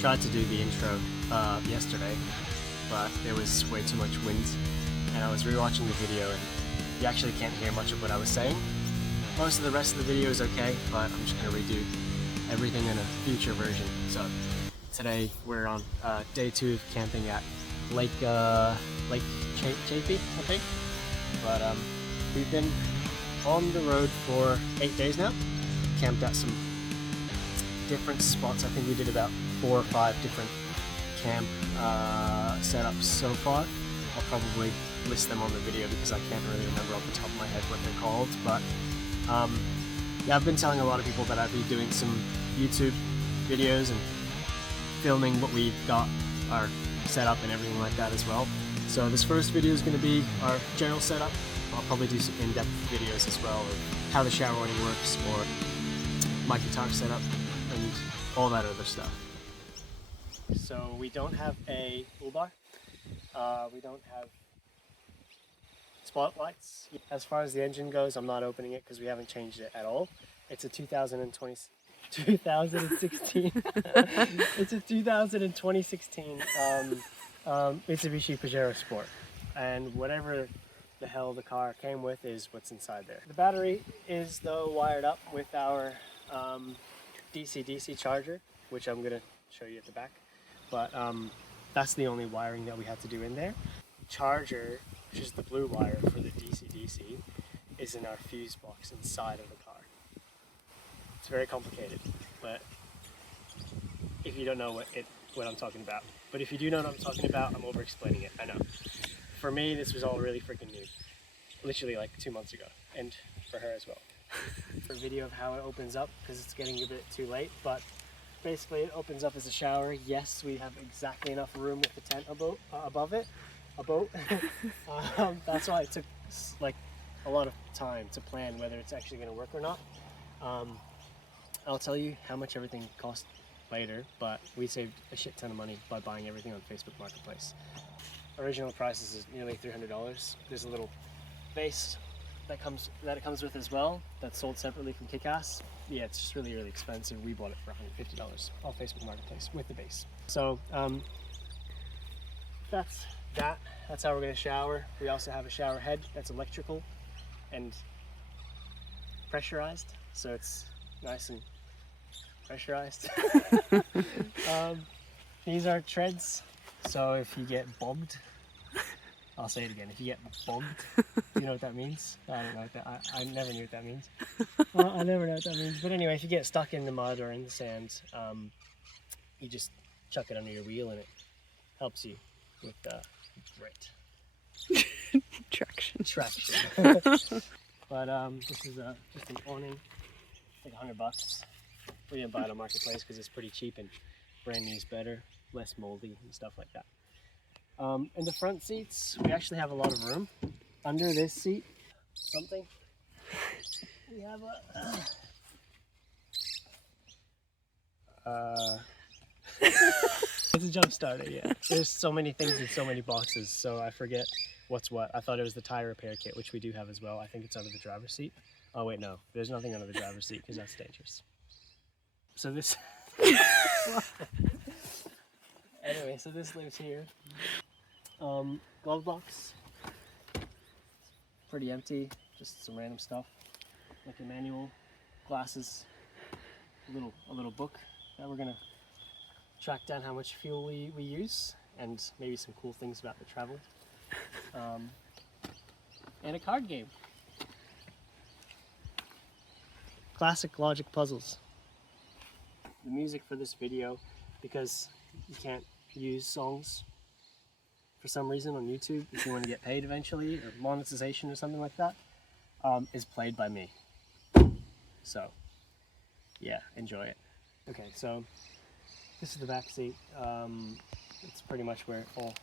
tried to do the intro yesterday, but there was way too much wind, and I was rewatching the video and you actually can't hear much of what I was saying. Most of the rest of the video is okay, but I'm just going to redo everything in a future version. So today we're on day 2 of camping at Lake Chafee, I think. But we've been on the road for 8 days now. Camped at some different spots. I think we did about 4 or 5 different camp setups so far. I'll probably list them on the video because I can't really remember off the top of my head what they're called. But yeah, I've been telling a lot of people that I'd be doing some YouTube videos and filming what we've got, our setup and everything like that as well. So this first video is going to be our general setup. I'll probably do some in-depth videos as well of how the showering works, or my guitar setup and all that other stuff. So we don't have a toolbar. We don't have spotlights. As far as the engine goes, I'm not opening it because we haven't changed it at all. It's a 2016. It's a 2016 Mitsubishi Pajero Sport, and whatever the hell the car came with is what's inside there. The battery is though wired up with our DC-DC charger, which I'm gonna show you at the back, but that's the only wiring that we have to do in there. Charger, which is the blue wire for the DC-DC, is in our fuse box inside of the car. It's very complicated, but if you don't know what I'm talking about. But if you do know what I'm talking about, I'm over explaining it, I know. For me, this was all really freaking new. Literally like 2 months ago, and for her as well. For a video of how it opens up, because it's getting a bit too late, but basically it opens up as a shower. Yes, we have exactly enough room with the tent above it. A boat. That's why it took like a lot of time to plan whether it's actually going to work or not. I'll tell you how much everything cost later, but we saved a shit ton of money by buying everything on Facebook Marketplace. Original prices is nearly $300. There's a little base that it comes with as well, that's sold separately from Kick-Ass. Yeah, it's just really, really expensive. We bought it for $150 on Facebook Marketplace with the base. So that's how we're going to shower. We also have a shower head that's electrical and pressurized, so it's nice and pressurized. These are treads, so if you get bogged, I'll say it again, if you get bogged, do you know what that means? I don't know what that, I never knew what that means. I never know what that means, but anyway, if you get stuck in the mud or in the sand, you just chuck it under your wheel and it helps you with grit. Traction. But this is just an awning, like $100. We didn't buy it on Marketplace because it's pretty cheap, and brand new is better, less moldy and stuff like that. In the front seats, we actually have a lot of room. Under this seat, we have a it's a jump starter, yeah. There's so many things in so many boxes, so I forget what's what. I thought it was the tire repair kit, which we do have as well. I think it's under the driver's seat. Oh wait, no, there's nothing under the driver's seat because that's dangerous. So this anyway, so this lives here. Glove box, pretty empty, just some random stuff like a manual, glasses, a little book that we're gonna track down how much fuel we use, and maybe some cool things about the travel, and a card game. Classic logic puzzles. The music for this video, because you can't use songs for some reason on YouTube if you want to get paid eventually, or monetization or something like that, is played by me. So yeah, enjoy it. Okay, so this is the back seat. It's pretty much where all,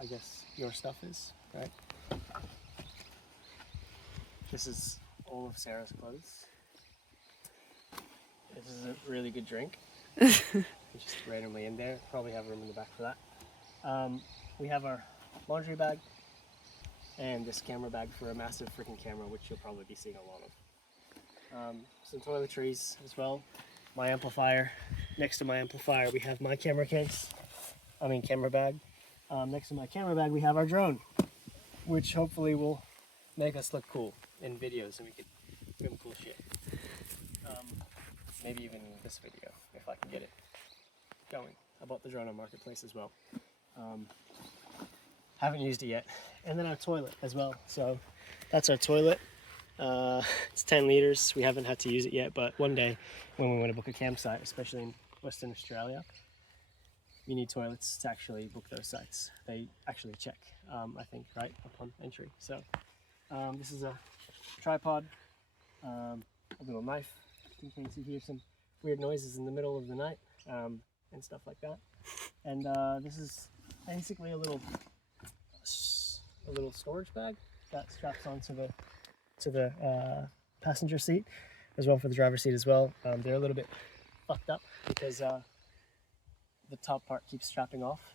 I guess, your stuff is, right? This is all of Sarah's clothes. This is a really good drink. It's just randomly in there. Probably have room in the back for that. We have our laundry bag and this camera bag for a massive freaking camera, which you'll probably be seeing a lot of. Some toiletries as well. My amplifier next to my amplifier, we have my camera bag. Next to my camera bag, we have our drone, which hopefully will make us look cool in videos, and we could film cool shit. Maybe even this video, if I can get it going. I bought the drone on Marketplace as well. Haven't used it yet. And then our toilet as well. So that's our toilet. It's 10 liters. We haven't had to use it yet, but one day when we want to book a campsite, especially in Western Australia, you need toilets to actually book those sites. They actually check, I think, right upon entry. So this is a tripod, a little knife in case you hear some weird noises in the middle of the night, and stuff like that. And this is basically a little storage bag that straps onto the passenger seat, as well for the driver's seat as well. They're a little bit fucked up because the top part keeps strapping off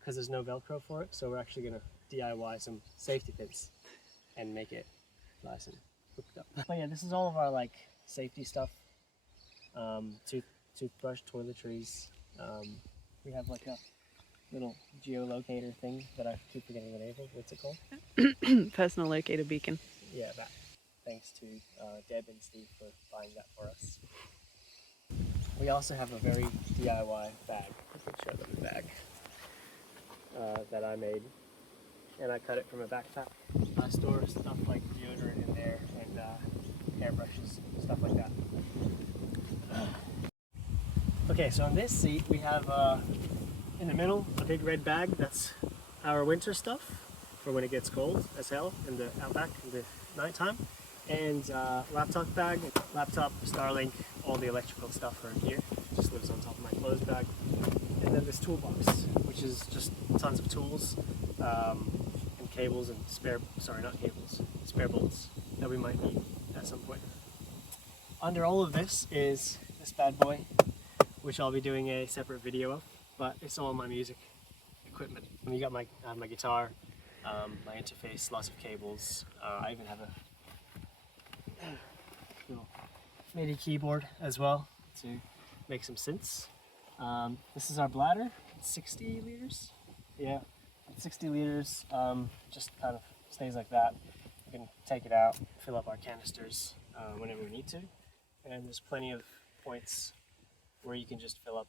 because there's no Velcro for it. So we're actually gonna DIY some safety pins and make it nice and hooked up. But yeah, this is all of our like safety stuff. Toothbrush, toiletries. We have like a little geolocator thing that I keep forgetting the name of. What's it called? Personal locator beacon. Yeah, that. Thanks to Deb and Steve for buying that for us. We also have a very DIY bag. I can show them the bag that I made, and I cut it from a backpack. I store stuff like deodorant in there and hairbrushes, stuff like that. Okay, so on this seat we have in the middle a big red bag. That's our winter stuff for when it gets cold as hell in the outback in the nighttime. And laptop bag, laptop, Starlink, all the electrical stuff are in here. It just lives on top of my clothes bag. And then this toolbox, which is just tons of tools and cables and spare bolts that we might need at some point. Under all of this is this bad boy, which I'll be doing a separate video of, but it's all my music equipment. I have my guitar, my interface, lots of cables. I even have a little MIDI keyboard as well to make some synths. This is our bladder. It's 60 liters. Yeah, 60 liters. Just kind of stays like that. We can take it out, fill up our canisters whenever we need to. And there's plenty of points where you can just fill up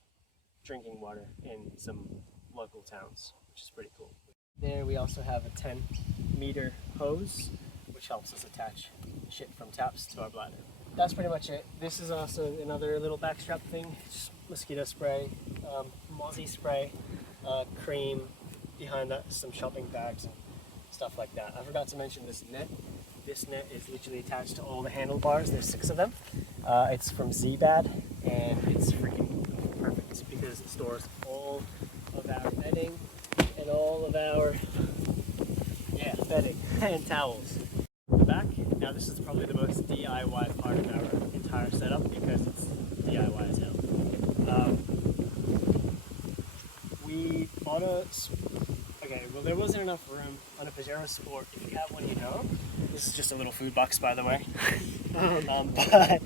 drinking water in some local towns, which is pretty cool. There we also have a 10-meter hose, which helps us attach shit from taps to our bladder. That's pretty much it. This is also another little backstrap thing. Just mosquito spray, mozzie spray, cream, behind that some shopping bags and stuff like that. I forgot to mention this net. This net is literally attached to all the handlebars. There's 6 of them. It's from Zbad, and it's freaking perfect because it stores all of our bedding and all of our bedding and towels. The back, now this is probably the most DIY part of our entire setup because it's DIY as hell. We bought there wasn't enough room on a Pajero Sport. If you have one, you know. This is just a little food box, by the way. But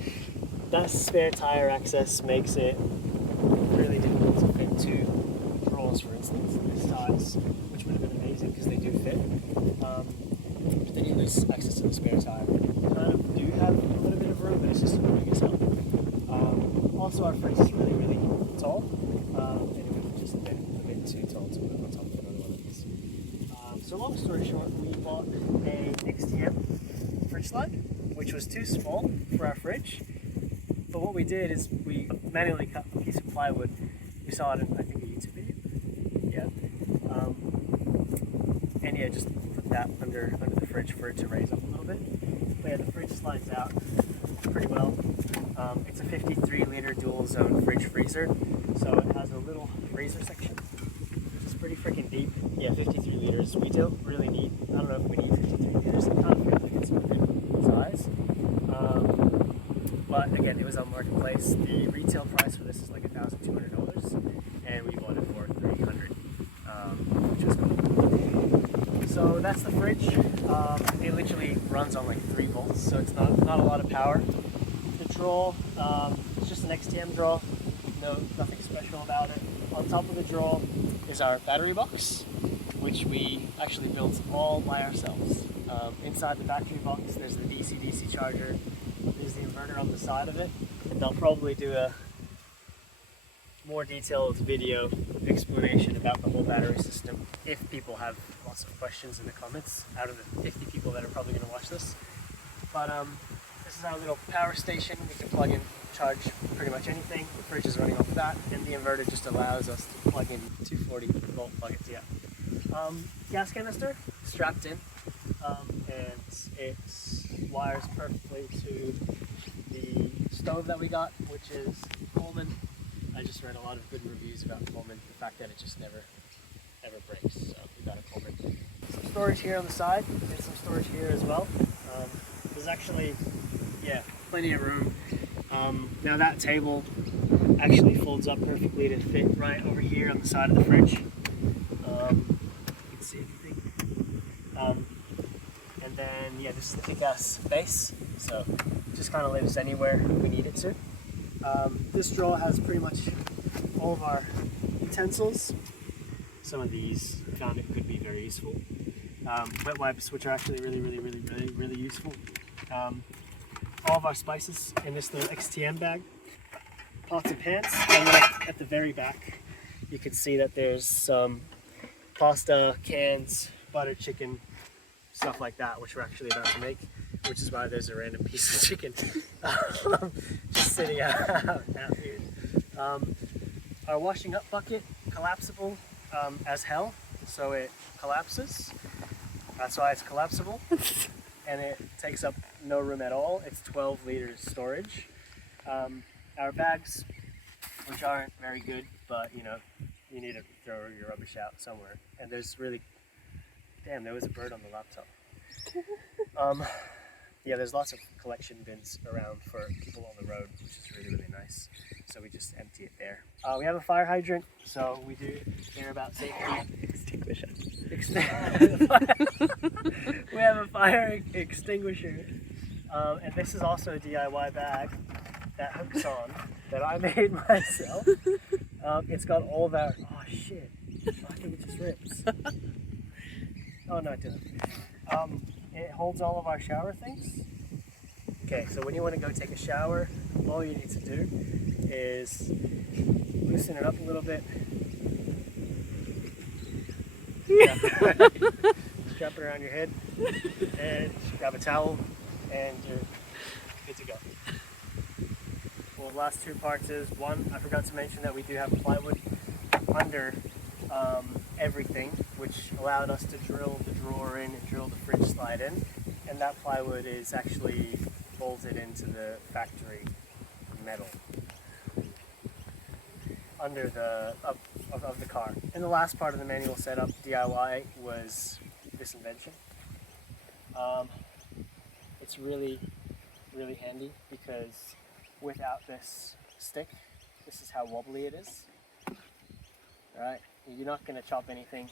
that spare tire access makes it really difficult to fit 2 drawers, for instance, this size, which would have been amazing because they do fit. But then you lose access to the spare tire. We kind of do have a little bit of room, but it's just big as hell. Also, our fridge is really, really tall, and it would just been a bit too tall to put on top of another one of these. So long story short, we bought a XTM fridge slide, which was too small for our fridge. But what we did is we manually cut a piece of plywood. We saw it in, I think, a YouTube video. Yeah. And yeah, just put that under the fridge for it to raise up a little bit. But yeah, the fridge slides out pretty well. It's a 53-liter dual zone fridge freezer, so it has a little freezer section, which is pretty freaking deep. Yeah, 53 liters. We don't really need, I don't know if we need 53 liters. I kind of feel like it's a good size. But again, it was on Marketplace. The retail price for this is like $1,200, and we bought it for $300, which was cool. So that's the fridge. It literally runs on like 3 volts, so it's not a lot of power. The drawer, it's just an XTM drawer. nothing special about it. On top of the drawer is our battery box, which we actually built all by ourselves. Inside the battery box, there's the DC-DC charger. There's the inverter on the side of it, and they'll probably do a more detailed video explanation about the whole battery system if people have lots of questions in the comments, out of the 50 people that are probably going to watch this. But this is our little power station. We can plug in, charge pretty much anything. The fridge is running off of that, and the inverter just allows us to plug in 240 volt buckets. Yeah. Gas canister strapped in, and it wires perfectly to the stove that we got, which is Coleman. I just read a lot of good reviews about Coleman, the fact that it just never breaks, so we got a Coleman. Some storage here on the side, and some storage here as well. There's actually, yeah, plenty of room. Now that table actually folds up perfectly to fit right over here on the side of the fridge. You can see everything. And then, yeah, this is the kick-ass base, so it just kind of lives anywhere we need it to. This drawer has pretty much all of our utensils. Some of these I found it could be very useful. Wet wipes, which are actually really useful. All of our spices in this little XTM bag. Pots and pans, and then at the very back you can see that there's some pasta, cans, buttered chicken, stuff like that, which we're actually about to make, which is why there's a random piece of chicken just sitting out here. Our washing up bucket, collapsible as hell, so it collapses. That's why it's collapsible, and it takes up no room at all. It's 12 liters storage. Our bags, which aren't very good, but you know, you need to throw your rubbish out somewhere. And there's really, damn, there was a bird on the laptop. Yeah, there's lots of collection bins around for people on the road, which is really nice. So we just empty it there. We have a fire hydrant, so we do care about safety. Extinguisher. We have a fire extinguisher. And this is also a DIY bag that hooks on, that I made myself. It's got all of our, oh shit, I think it just rips. Oh no, it didn't. It holds all of our shower things. Okay, so when you want to go take a shower, all you need to do is loosen it up a little bit. Strap it around your head and grab a towel and you're good to go. Well, the last two parts is, one, I forgot to mention that we do have plywood under everything, which allowed us to drill the drawer in and drill the fridge slide in, and that plywood is actually bolted into the factory metal under the of the car. And the last part of the manual setup, DIY, was this invention. It's really handy because without this stick, this is how wobbly it is. Right? You're not going to chop anything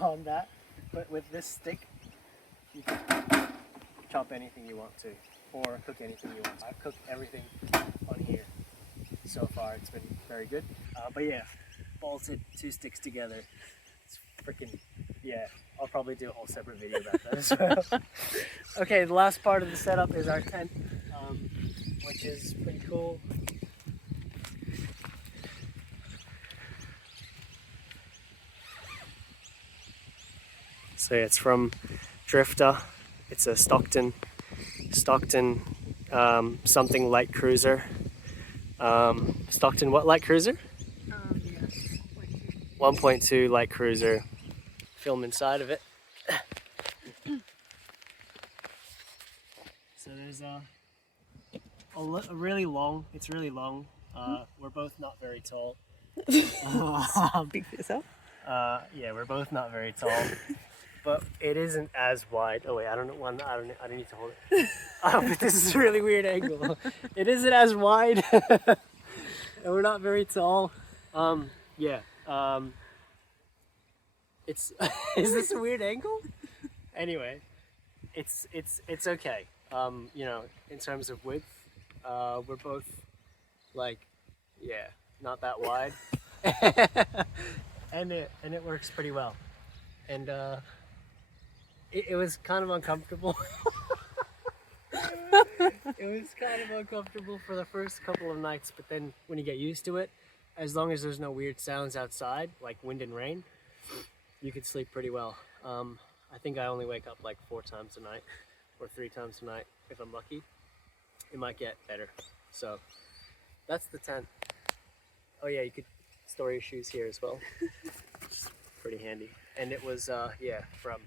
on that, but with this stick, you can chop anything you want to, or cook anything you want to. I've cooked everything on here so far. It's been very good. But yeah, bolted two sticks together. It's freaking, yeah, I'll probably do a whole separate video about that as well. Okay, the last part of the setup is our tent, which is pretty cool. So yeah, it's from Drifter. It's a Stockton something light cruiser. Stockton what light cruiser? Yes. 1.2 light cruiser. Film inside of it. So there's a really long. It's really long. We're both not very tall. Speak for yourself. Yeah, we're both not very tall. But it isn't as wide. Oh wait, I don't need to hold it. Oh, but this is a really weird angle. It isn't as wide, and we're not very tall. Yeah. It's is this a weird angle? Anyway, it's okay. You know, in terms of width, we're both like Yeah, not that wide. and it works pretty well. And it was kind of uncomfortable. It was kind of uncomfortable for the first couple of nights, but then when you get used to it, as long as there's no weird sounds outside, like wind and rain, you could sleep pretty well. I think I only wake up like 4 times a night, or 3 times a night if I'm lucky. It might get better. So that's the tent. Oh yeah, you could store your shoes here as well. It's pretty handy. And it was yeah, from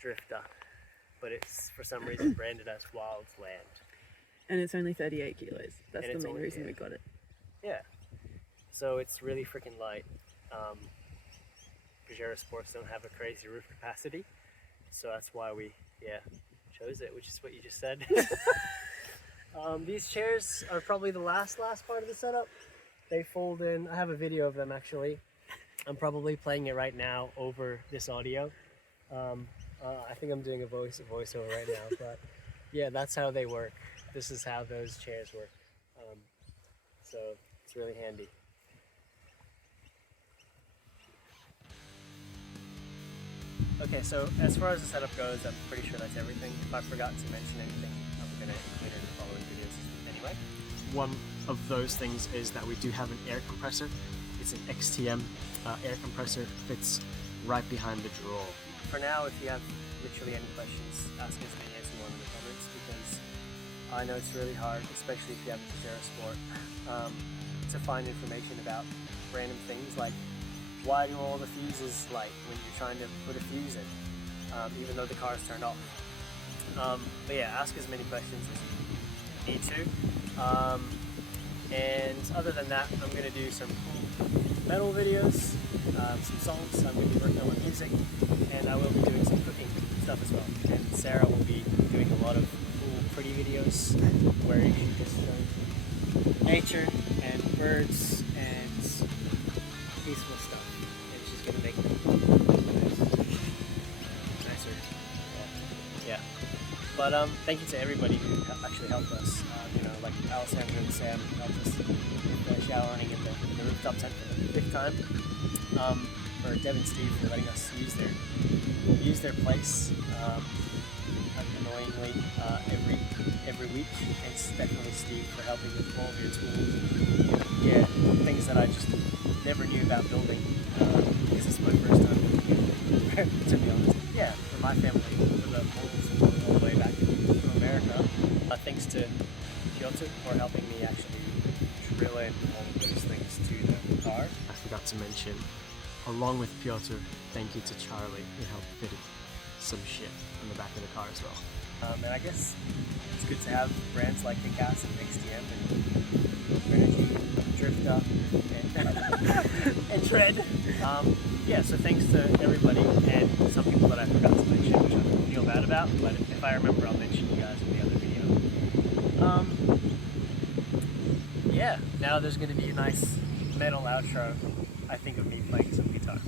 Drifter, but it's for some reason branded as Wildland. And it's only 38 kilos. That's And the it's main only- reason yeah. we got it. Yeah. So it's really freaking light. Pajero Sports don't have a crazy roof capacity, so that's why we chose it, which is what you just said. These chairs are probably the last part of the setup. They fold in. I have a video of them actually. I'm probably playing it right now over this audio. I think I'm doing a voiceover right now, but yeah, that's how they work. This is how those chairs work. So it's really handy. Okay, so as far as the setup goes, I'm pretty sure that's everything. If I forgot to mention anything, I'm going to include it in the following videos anyway. One of those things is that we do have an air compressor. It's an XTM air compressor, fits right behind the drawer. For now, if you have literally any questions, ask as many as you want in the comments, because I know it's really hard, especially if you have a Pajero Sport, to find information about random things like why do all the fuses light when you're trying to put a fuse in, even though the car is turned off. But yeah, ask as many questions as you need to. And other than that, I'm going to do some cool metal videos, some songs. I'm going to be working on music, and I will be doing some cooking stuff as well. And Sarah will be doing a lot of cool, pretty videos where she just shows nature and birds and peaceful stuff. And she's going to make them nicer. Yeah. But thank you to everybody who actually helped us. You know, like Alessandra and Sam helped us with the showering in the rooftop tent for the 5th time. Or Dev and Steve for letting us use their place annoyingly every week. And definitely Steve for helping with all of your tools. Yeah, things that I just never knew about building because it's my first time building it, to be honest. Yeah, for my family, for the poles all the way back from America. Thanks to Piotr for helping me actually drill in all of those things to the car. I forgot to mention, along with Piotr, thank you to Charlie who helped fit some shit on the back of the car as well. And I guess it's good to have brands like Kick-Ass and XTM and Trinity, Drifter, and, and Tread. Yeah, so thanks to everybody and some people that I forgot to mention, which I feel bad about, but if I remember, I'll mention you guys in the other video. Yeah, now there's going to be a nice metal outro, I think, of me playing some guitar.